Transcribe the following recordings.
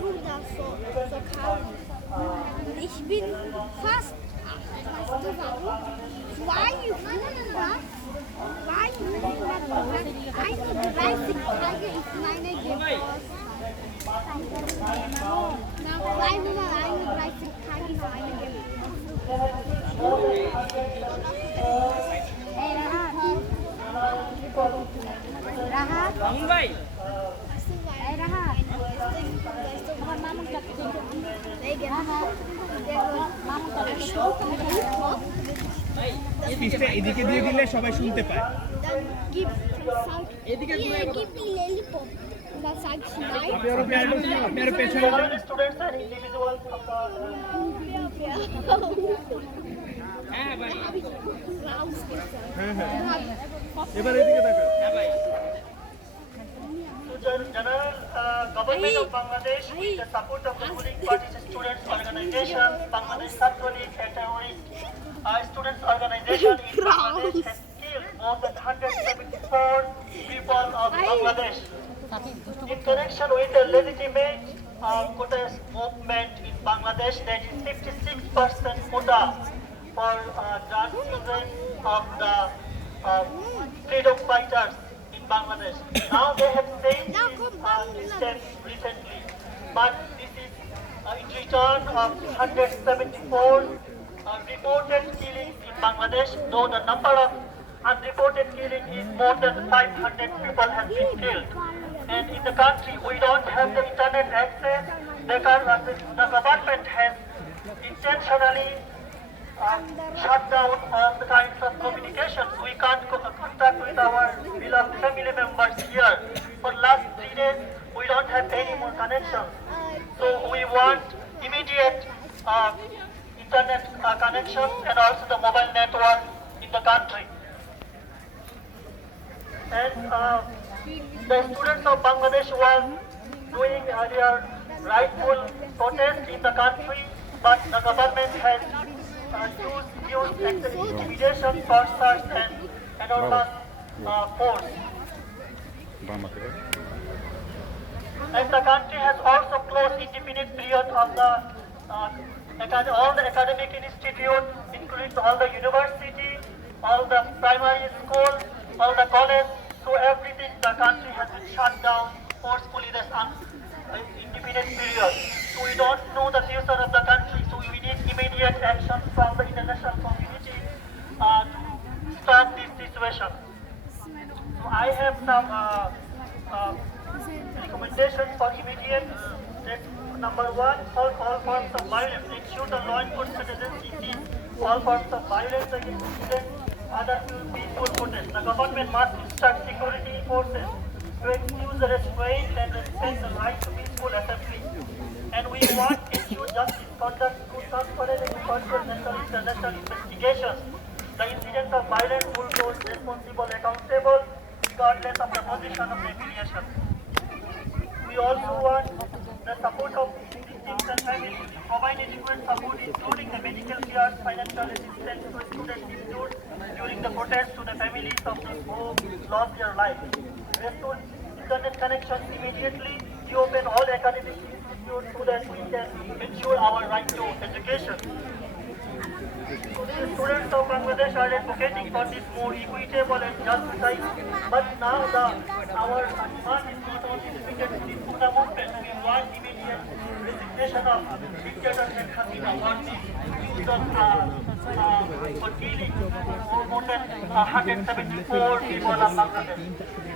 Bruder vor, vor Karl. Ich bin fast. Weißt du warum? Zwei Bruder, zwei Bruder, 31 Tage ist meine Geburtstag. Nach 231 Tagen ist meine Geburtstag. Rahat. Mumbai. Äh, Rahat. Individuals of the হ্যাঁ ভাই Rausgesagt. হ্যাঁ হ্যাঁ এবার এদিকে তাকান হ্যাঁ ভাই Gen- General uh, Government of Bangladesh with the support of the ruling party's students organization, Bangladesh Chhatra League, a terrorist uh, students organization in Bangladesh has killed more than 174 people of Bangladesh. In connection with the legitimate uh, protest movement in Bangladesh, that is 56% quota for uh, grandchildren of the uh, freedom fighters Bangladesh. Now they have changed this uh, recently, but this is uh, in return of 174 uh, reported killings in Bangladesh, though the number of unreported killings is more than 500 people have been killed. And in the country, we don't have the internet access. The, uh, the, government has intentionally shut down all the kinds of communications. We can't co- contact with our beloved family members here. For last three days, we don't have any more connections. So we want immediate uh, internet uh, connection and also the mobile network in the country. And uh, the students of Bangladesh were doing uh, their rightful protest in the country, but the government has uh, used, used intimidation, torture, and enormous uh, force. And the country has also closed indefinite period of the uh, all the academic institutes, including all the university, all the primary schools, all the college. So everything the country has been shut down forcefully this un- uh, indefinite period. So we don't know the future of the country. Immediate action from the international community uh, to stop this situation. So I have some uh, uh, recommendations for immediate. That number one, all, all forms of violence. Ensure the law enforcement agency sees all forms of violence against students, other peaceful protests. The government must instruct security forces to excuse the restraint and respect the right to peaceful assembly. And we want ensure justice conduct through transparent and impartial national international investigations. The incidents of violence will be held responsible accountable regardless of the position of the affiliation. We also want the support of victims and families to provide adequate support including the medical care, financial assistance to students injured during the protest to the families of those who lost their lives. Restore internet connections immediately, reopen all academic so that we can ensure our right to education. The students of Bangladesh are advocating for this more equitable and just society. But now the our demand is not only limited to this Buddha movement. We want immediate resignation of dictator Sheikh Hasina for this use of uh, uh, for killing more, than uh, 174 people of Bangladesh.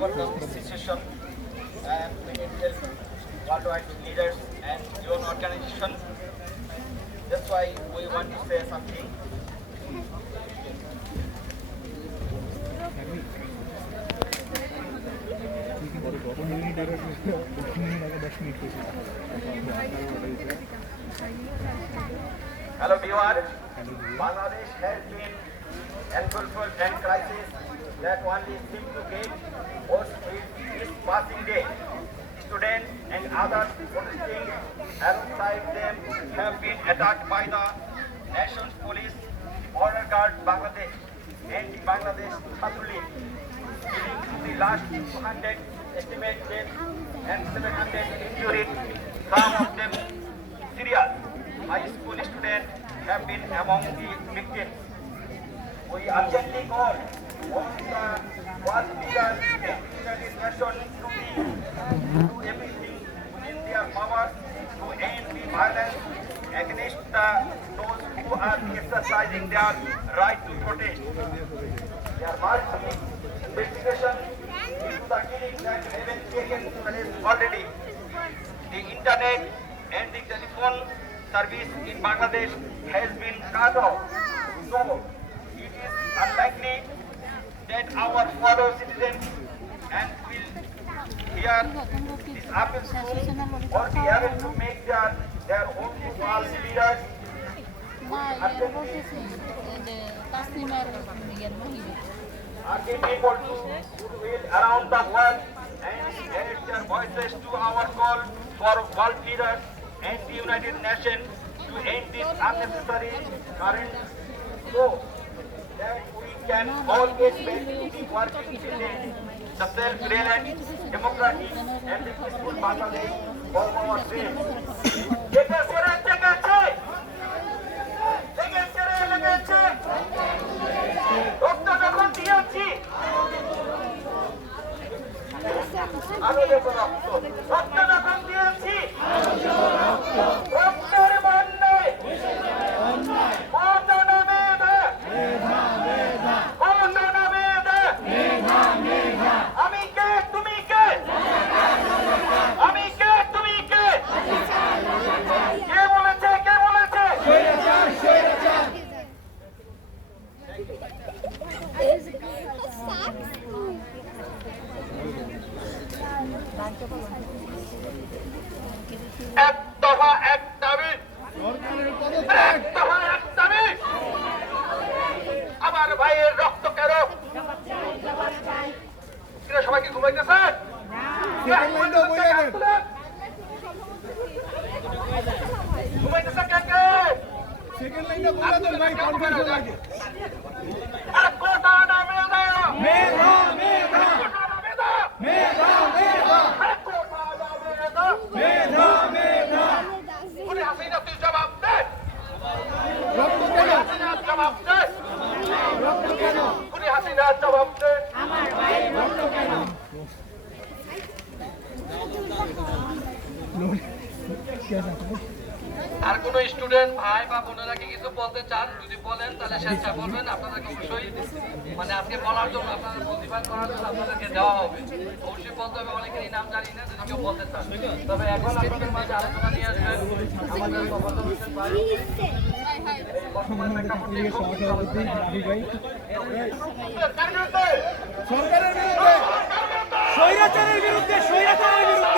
over the situation and we need help worldwide leaders and UN organization. That's why we want to say something. Hello, viewers. Bangladesh has been engulfed in crisis that only seems to get worse with passing day. Students and others protesting alongside them have been attacked by the nation's police, border guard Bangladesh and Bangladesh Chhatruli, to the last 200 estimated and 700 injured, some of them serious. High school students have been among the victims. We urgently call on the their exercising their right to protest. Must be investigation into the killings that have taken place already. The internet and the telephone service in Bangladesh has been cut off. So it is unlikely that our fellow citizens and will hear this appeal soon or be able to make their, their own small leaders. Asking people to goodwill around the world and raise their voices to our call for world leaders and the United Nations to end this unnecessary current so can all get back to the working in the self-reliant, democratic and the peaceful Bangladesh for our dream. লেগেছে রে, লেগেছে! লেগেছে রে, লেগেছে! রক্ত যখন দিয়েছি আরো দেখো রক্ত রক্ত যখন দিয়েছি দেন ভাই কনফারেন্স লাগে। আরে কেন স্টুডেন্ট ভাই বা বোনেরা কি কিছু বলতে চান? যদি বলেন, তাহলে স্বেচ্ছা বলবেন। আপনাদেরকে অবশ্যই মানে আজকে বলার জন্য আপনাদের প্রতিবাদ করার জন্য আপনাদেরকে দেওয়া হবে। অবশ্যই বলতে হবে, অনেকের নাম জানি না, যদি কেউ বলতে চান। তবে এখন আপনাদের মাঝে আলোচনা নিয়ে আসবেন আমাদের সরকারের বিরুদ্ধে স্বৈরাচারের বিরুদ্ধে স্বৈরাচারের বিরুদ্ধে।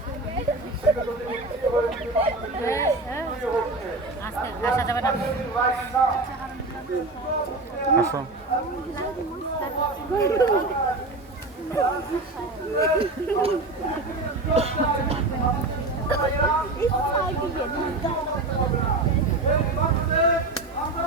we are here. আমরা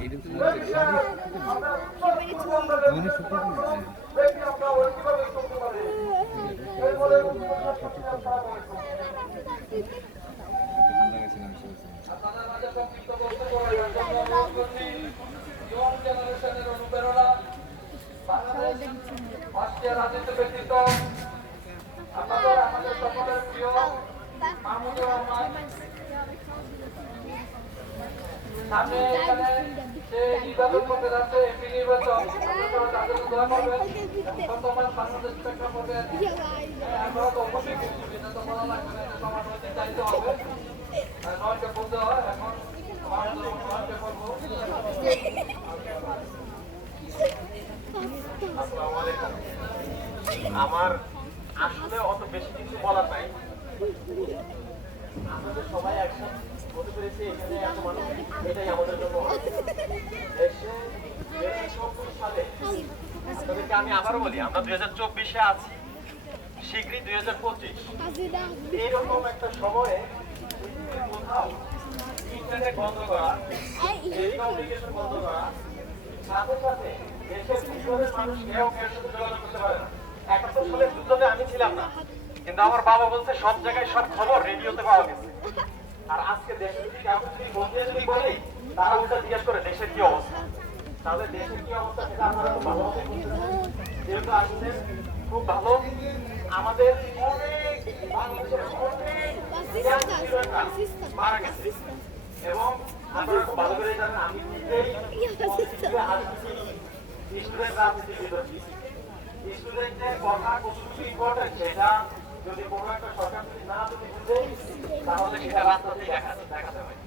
Eğitim tutmak için. Bunu tutmak için. এখানে যে এমপি তাদের তো অবশ্যই বুঝছি এটা তো বলা লাগবে না এটা সবার নৈতিক দায়িত্ব হবে। নয়টা বলতে এখন আমার আসলে অত বেশি কিছু বলার নাই। আমাদের সবাই একসাথে আমি আবারও বলি, আমরা দুই হাজার চব্বিশে আছি শীঘ্রই দুই হাজার পঁচিশ। এইরকম একটা সময়ে কোথাও আমি ছিলাম না, কিন্তু আমার বাবা বলছে, সব জায়গায় সব খবর রেডিওতে পাওয়া গেছে। আর আজকে দেশের যদি কাউকে যদি বলতে যদি বলি, তারা উল্টা জিজ্ঞেস করে, দেশের কি অবস্থা? তাহলে দেশের কি অবস্থা সেটা আপনারা খুব ভালো। যেহেতু আসছেন খুব ভালো, আমাদের মারা গেছে। এবং আপনারা খুব ভালো করে জানেন, আমি নিজেই স্টুডেন্ট রাজনীতির স্টুডেন্টের কথা কতটুকু ইম্পর্টেন্ট সেটা যদি কোনো একটা সরকার যদি না যদি বুঝে তাহলে সেটা রাস্তাতেই দেখা দেখাতে হয়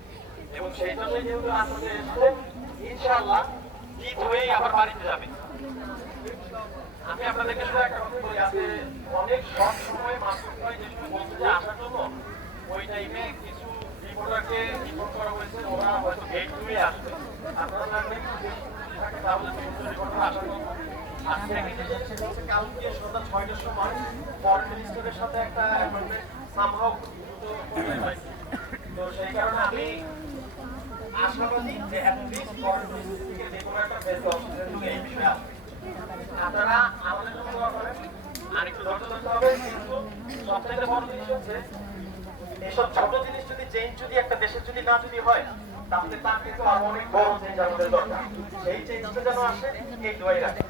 এবং সেই জন্যই যেহেতু রাস্তাতে এসছে, ইনশাআল্লাহ জিত হয়েই আবার বাড়িতে যাবে। আমি আপনাদেরকে শুধু একটা কথা বলি আজকে অনেক সব সময় মাসুদ ভাই যে সময় বলছে যে আসার জন্য ওই টাইমে কিছু রিপোর্টারকে রিপোর্ট করা হয়েছে, ওরা হয়তো গেট আসবে। আপনারা জানবেন, তাহলে রিপোর্টার আসার কথা আপনারা আমাদের জন্য দোয়া করেন আর একটু ধৈর্য ধরতে হবে কিন্তু সবথেকে বড় জিনিস হচ্ছে এইসব ছোট জিনিস যদি চেঞ্জ যদি একটা দেশের যদি না যদি হয় তাহলে তার কিন্তু আরও অনেক বড় চেঞ্জ আমাদের দরকার। সেই চেঞ্জটা যেন আসে, এই দোয়াই রাখে।